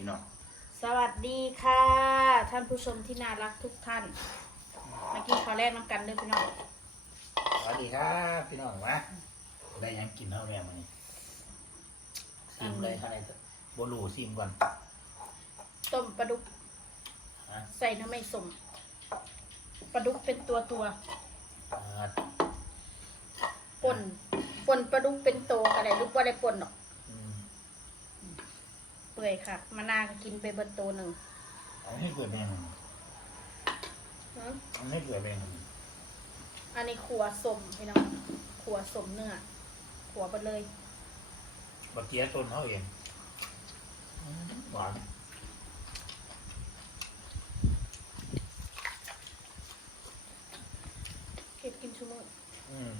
พี่น้องสวัสดีค่ะ ท่านผู้ชมที่น่ารักทุกท่านมากินข้าวแรกน้ำกันเด้วยพี่น้องสวัสดีครับพี่น้องวะได้หยังกินเท่าแม่มันนี่ซิมเลยอะไรโบลูซิมก่อนต้มปลาดุกฮะใส่น้ำไม่สมปลาดุกเป็นตัวตัวอ่าๆป่นป่นปลาดุกเป็นโตวอะไรลูกว่าได้ป่นหรอกอืมเปื่อยค่ะมานาวก็กินไปเบิดโตวหนึ่งเอาให้เกิดแม่มันหือเอาให้เกิดแม่มันอันนี้ขัวสมพี่น้องขัวสมเนื้อขัวไปเลยบักเจียต้นเขาเองอืมหวาน เก็บกินชั่วโมง อืม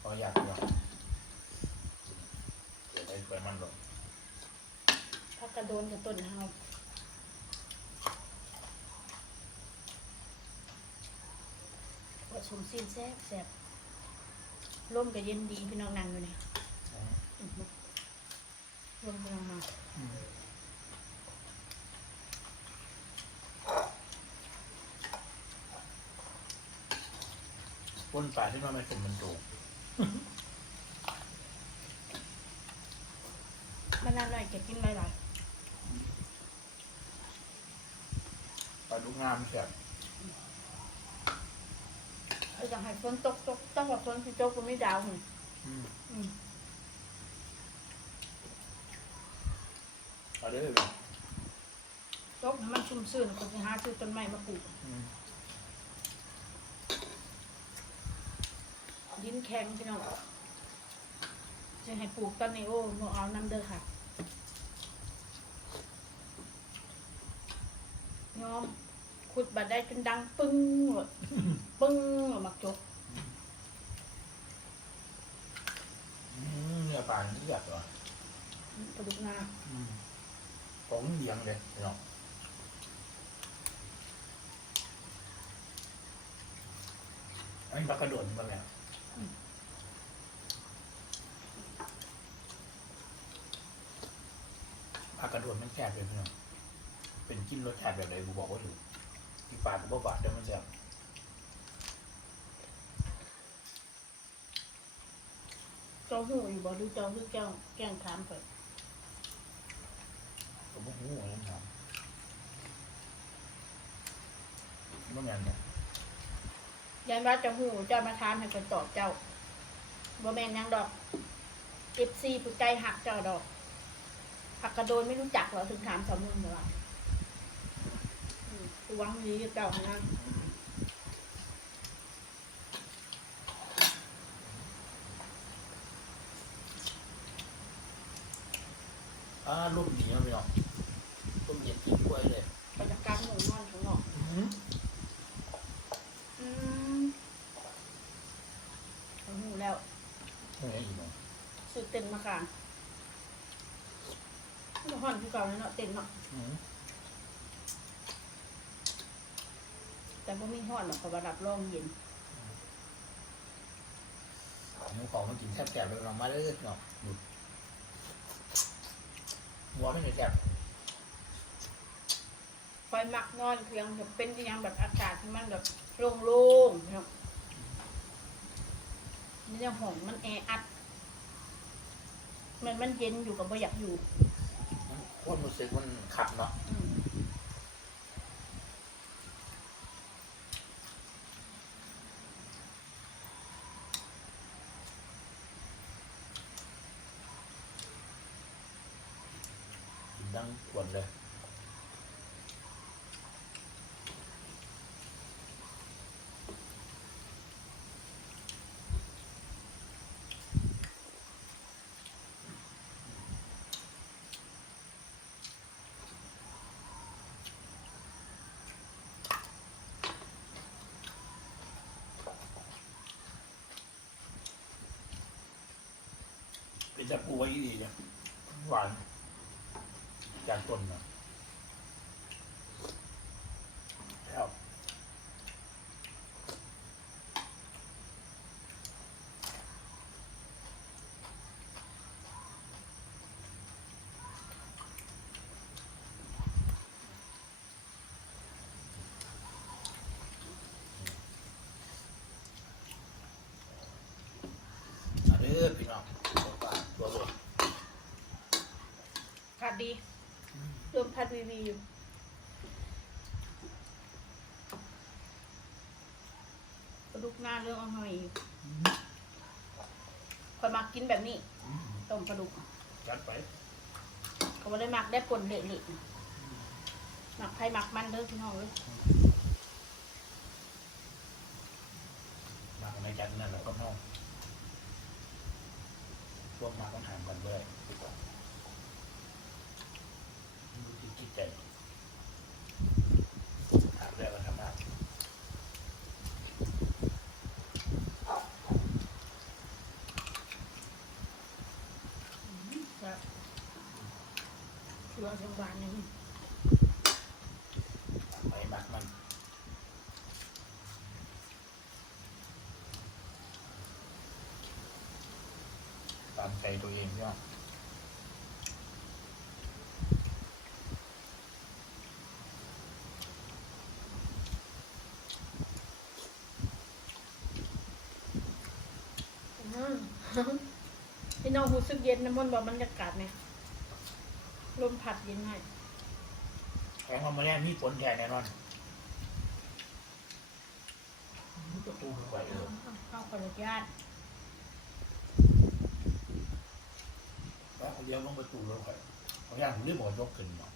พออยากเนาะเกิดอะไรเกิดมันหรอก พักกระ โดนกับต้นเฮาผสมสิ้นแซ่บแซ่บร่มก็เย็นดีพี่น้องนั่งอยู่นี่อืมลงไปลงมาอืมคนป่าที่ว่าไม่เป็นมันโตมันอร่อยจะกินหลาย ป ลาดุกงามเสียบๆเอาอย่างให้ฝนตกตกต้องว่าฝนที่ตกก็ไม่ดาวหนึ่งอืมอืมเอาเด้อเลยตกให้มันชุ่มชื่นก็จะหาซื้อต้นไม้มาปลูกอืมดินแข็งพี่น้องจะให้ปลูกต้นนี้โอ้หนูเอาน้ำเด้อค่ะย้อม ขุดบัดได้จนดังปึ้งหมดปึ้งออกมาจกอืมเนื้อปลานี่อยากเหรอปลาดุกนาอืมของเลี้ยงเลยเนาะอันนี้ปลากระโดดนี่มันแหละปลากระโดดมันแซ่บเลยพี่น้องเป็นจิ้มรสชาติแบบไหนกูบอกว่าถูก ที่ปลากูบอกบาดแต่มันแซ่บเจ้าหูอยู่บ่ดูเจ้าคือแก้วแกงขามเปิดผมว่าหูอะไรนะครับเมื่อไงเนี่ยยันว่าเจ้าหูเจ้ามาทานให้คนตอบเจ้าบ่แม่นหยังดอกเอฟซีผู้ใจหักเจ้าดอกหักกระโดนไม่รู้จักเหรอถึงถามสามุนเหรออืม หวังดีกับเจ้านะอ่ารูปนี้มันไม่ออกรูปเย็นกินกล้วยเลยไปจากกลางหมู่นอนข้างนอกอืมอืมเจ้าหูแล้วเฮ้ยอีกหน่อยซื้อเต็นท์มาค่ะบ่ฮ้อนคือเก่าเลยเนาะเต็นท์เนาะอืม แต่บ่มีฮ้อนหรอกเพราะว่ารับรองเย็นหมูของมันกินแซ่บๆเลยลองมาเลยเนาะดูหัวไม่ได้แซ่บคอยมักนอนเพียงแบบเป็นที่ยังแบบอากาศที่มันแบบโล่งๆเนาะมันจะหอมมันแออัด มันมันเย็นอยู่กับบ่อยากอยู่ความรู้สึกมันขับเนาะ อืม กินดังกวนเลยเป็นตะปูไว้ดีจ้ะหวาน จานต้นนะแล้วเออพี่น้องตัวตัว ขาดี ลมพัดวีวีอยู่ปลาดุกหน้าเรื่องเอาหน่อยอีกคนมักกินแบบนี้อืมต้มปลาดุกจัดไปเขาไม่ได้มักได้ปนเละๆหมักไผ่หมักมันเด้อพี่น้องเลยมาในจัดนั่นแหละก็น้องพวกมาต้องถามกันด้วยดีกว่าดูที่ คิดใจถามได้ว่าทำไมครับเชื่อจังหวานนี่ไปมักมันตามใจตัวเองย่ออื พี่น้องรู้สึกเย็นนะมันบอกบรรยากาศเนี่ยลมพัดเย็นให้แข็งมาแน่มีผลแค่แน่นอนประตูมันไหวเออเข้าขออนุญาตแล้วเลี้ยวลงประตูแล้วค่อยเอาอย่างรีบบอกยกขึ้นเนาะ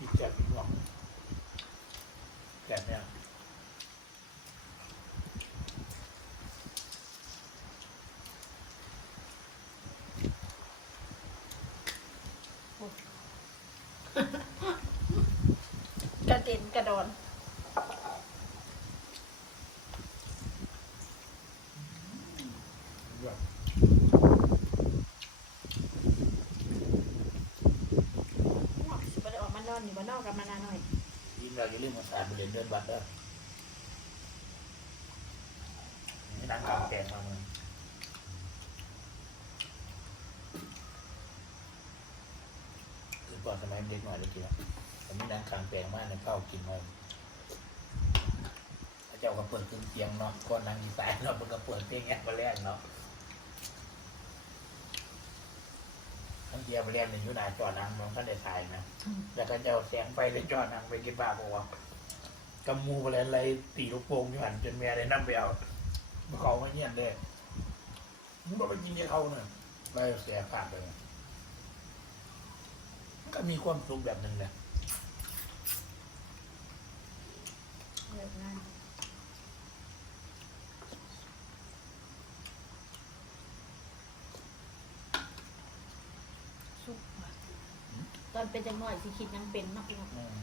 อีกแจกอีกหน่อง แจกเนี่ยกระเด็นกระดอนแบบสิบได้ออกมานอนอยู่บ้านนอกกับมานานหน่ อยยินเราอย่าลืมมาสาดไปเรียนเดินวัดเด้อนี่นางกางแกงมาเมึงคือก่อนสมัยเด็กหน่อยเลยทีเดียวผมมีนางกางแปลงมากในเฝ้ากินมาพระเจ้าก็เปิดเครื่องเสียงเนาะก้อนนางอีสานเนาะมันก็เปิดเพลงแอบมาแรกเนาะทั้ง เกียร์มาแรกในยุนาจอนังมันก็ได้ถ่ายนะแล้วก็จะเอาแสงไฟเลยจอดนางไปกินบ้าบอกว่ากำมูอะไรอะไรตีลูกโป่งอยู่หันจนแม่ได้นั่งไปเอามาเขาไม่เงียบเลยมึงบอกไปกินที่เขาเนี่ยไปเสียขาดเลยก็มีความสุขแบบหนึ่งแหละเลิกงานสุกว่ะต อนเป็นจังหน่อยสิคิดยังเป็นเนาะพี่น้องอืม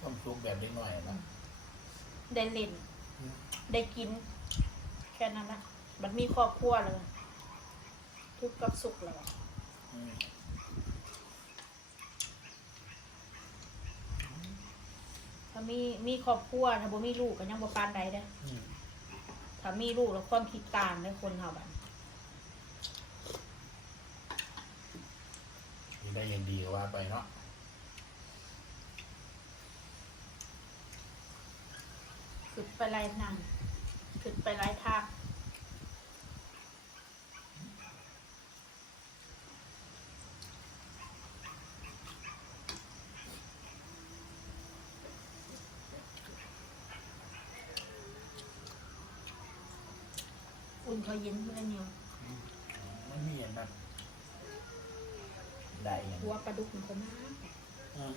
ความสุขแบบเล็กน้อยนะได้เล่นอืมได้กิน แค่นั้นนะมันมีครอบครัวเลย ทุกข์กับสุขเลยอืมถ้ามีมีครอบครัวถ้าบ่มีลูกก็ยังบ่ปานใดเด้ออืมถ้ามีลูกแล้วความคิดต่างเลยคนเฮาบัด มี ได้อยังดีก็ว่าไปเนาะขึ้นไปหลายนั่งขึ้นไปหลายทางอุ่นเขาเย็นเพื่อนเนี่ยไม่มีอันนั้น ได้อยังหัวปลาดุกมันก็มากอืม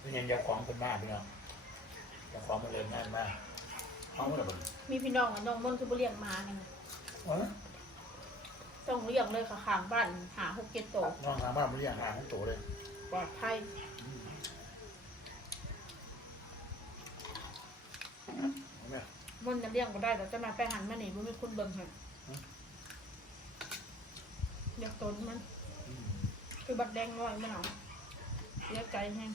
เป็นยังเจะของเป็นบ้านพี่น้องเจะของมันเริ่มงานมากของมันระเบิดมีพี่น้องกับน้องมนต์คือบ่เลี้ยงหมาไงนะวะต้องเลี้ยงเลยค่ะข้างบ้านหาหกเจ็ดโตวน้องทางบ้านมันเรียกหาของโตเลย ปลอดภัยเห็นไหมมนต์จะเลี้ยงก็ได้แต่จะมาไปหันมาหนีบ่มีคนเบิ่งให้อืมเลี้ยงตนมันอคือบักแดงน้อยไม่เอาเสียใจแห้ง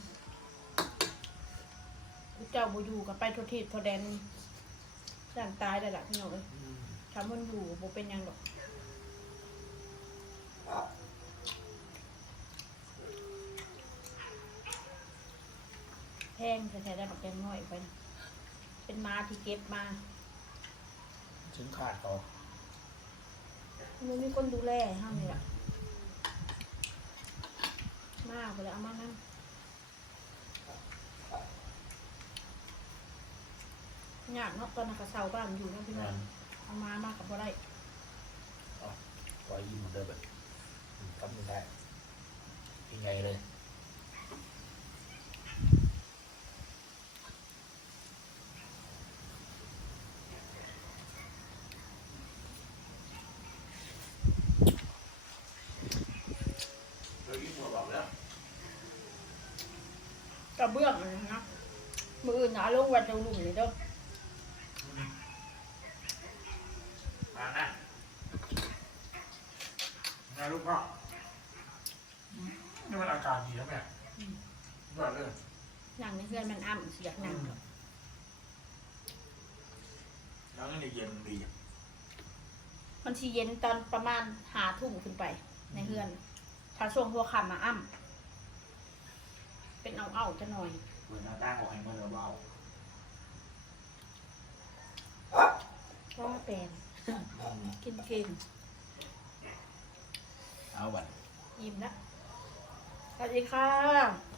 ผู้เจ้าบูอยู่กับไปโทษทีโทษแดนย่างตายได้ละพี่น้องเอ้ยอืมทำมันอยู่บ่เป็นหยังดอกแพ งแท้ๆได้บักแดงน้อยไปนะเป็นมาที่เก็บมาถึงขาดเขามันมีคนดูแลให้เฮานี่ล่ะมากไปเลยเอามานั่งยากเนาะตอนนักกระเซาบ้านอยู่เนาะพี่น้องนั่นเอามามากกับบ่ได้ปล่อยยิ้มเหมือนเดิมแบบอืมทำไม่ได้ยังไงเลย เรายิ้มหัวบอกแล้ว กระเบื้องเลยนะมืออื่นหนาลงวันจะลุ่มเลยเด้อมานะนะลูกพ่ออืมนี่มันอากาศดีนะแม่ว่าเลยนั่งในเพื่อนมันอ้ำเสียกนั่งแล้วนี่เย็นดีมันชีเย็นตอนประมาณหาทุ่มขึ้นไปในเพื่อนถ้าช่วงหัวค่ำมาอ้ำ เป็นเอาเอาๆจะหน่อยเปิดหน้าต่างออกให้มันเบาก็เป็นๆอืมกินกินเอาบันๆอิ่มละสวัสดีค่ะ